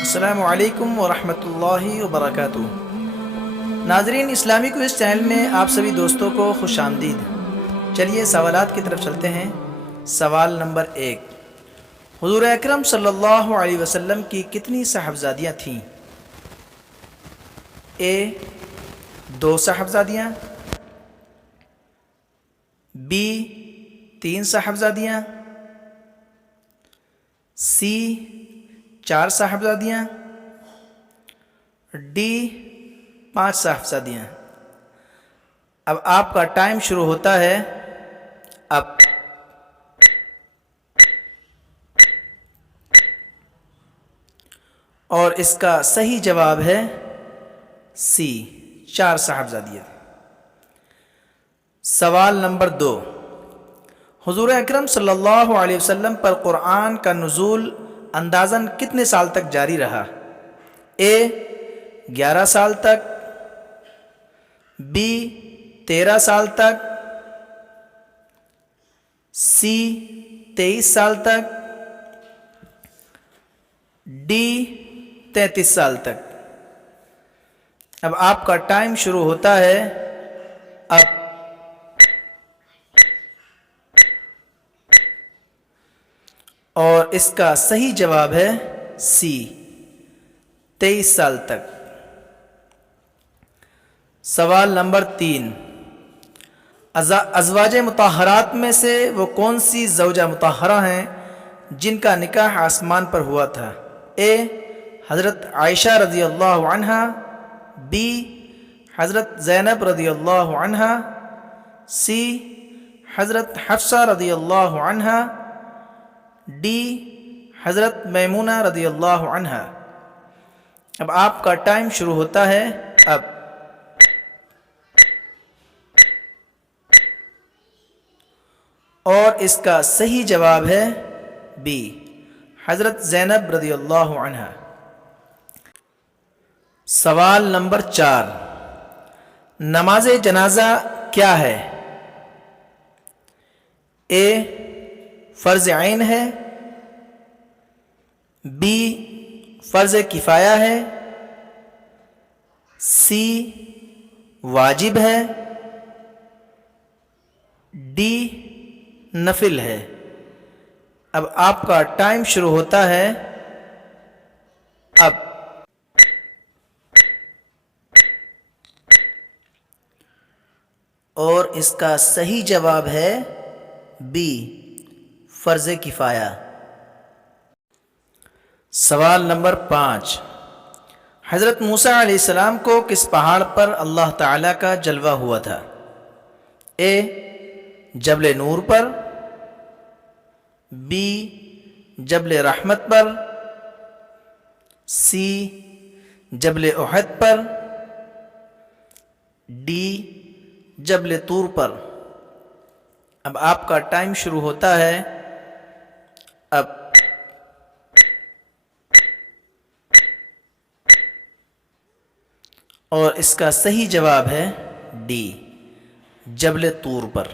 السلام علیکم ورحمۃ اللہ وبرکاتہ۔ ناظرین، اسلامی کوئز چینل میں آپ سبھی دوستوں کو خوش آمدید۔ چلیے سوالات کی طرف چلتے ہیں۔ سوال نمبر 1، حضور اکرم صلی اللہ علیہ وسلم کی کتنی صاحبزادیاں تھیں؟ اے 2 صاحبزادیاں، بی 3 صاحبزادیاں، سی 4 صاحبزادیاں، ڈی 5 صاحبزادیاں۔ اب آپ کا ٹائم شروع ہوتا ہے اب۔ اور اس کا صحیح جواب ہے سی 4 صاحبزادیاں۔ سوال نمبر 2، حضور اکرم صلی اللہ علیہ وسلم پر قرآن کا نزول اندازاً کتنے سال تک جاری رہا؟ اے 11 سال تک، بی 13 سال تک، سی 23 سال تک، ڈی 33 سال تک۔ اب آپ کا ٹائم شروع ہوتا ہے اب۔ اور اس کا صحیح جواب ہے سی 23 سال تک۔ سوال نمبر 3، ازواج مطہرات میں سے وہ کون سی زوجہ مطہرہ ہیں جن کا نکاح آسمان پر ہوا تھا؟ اے حضرت عائشہ رضی اللہ عنہا، بی حضرت زینب رضی اللہ عنہا، سی حضرت حفصہ رضی اللہ عنہا، ڈی حضرت میمونہ رضی اللہ عنہا۔ اب آپ کا ٹائم شروع ہوتا ہے اب۔ اور اس کا صحیح جواب ہے بی حضرت زینب رضی اللہ عنہا۔ سوال نمبر 4، نماز جنازہ کیا ہے؟ اے فرض عین ہے، بی فرض کفایہ ہے، سی واجب ہے، ڈی نفل ہے۔ اب آپ کا ٹائم شروع ہوتا ہے اب۔ اور اس کا صحیح جواب ہے بی فرض کفایہ۔ سوال نمبر 5، حضرت موسیٰ علیہ السلام کو کس پہاڑ پر اللہ تعالیٰ کا جلوہ ہوا تھا؟ اے جبل نور پر، بی جبل رحمت پر، سی جبل احد پر، ڈی جبل طور پر۔ اب آپ کا ٹائم شروع ہوتا ہے اب۔ اور اس کا صحیح جواب ہے ڈی جبل طور پر۔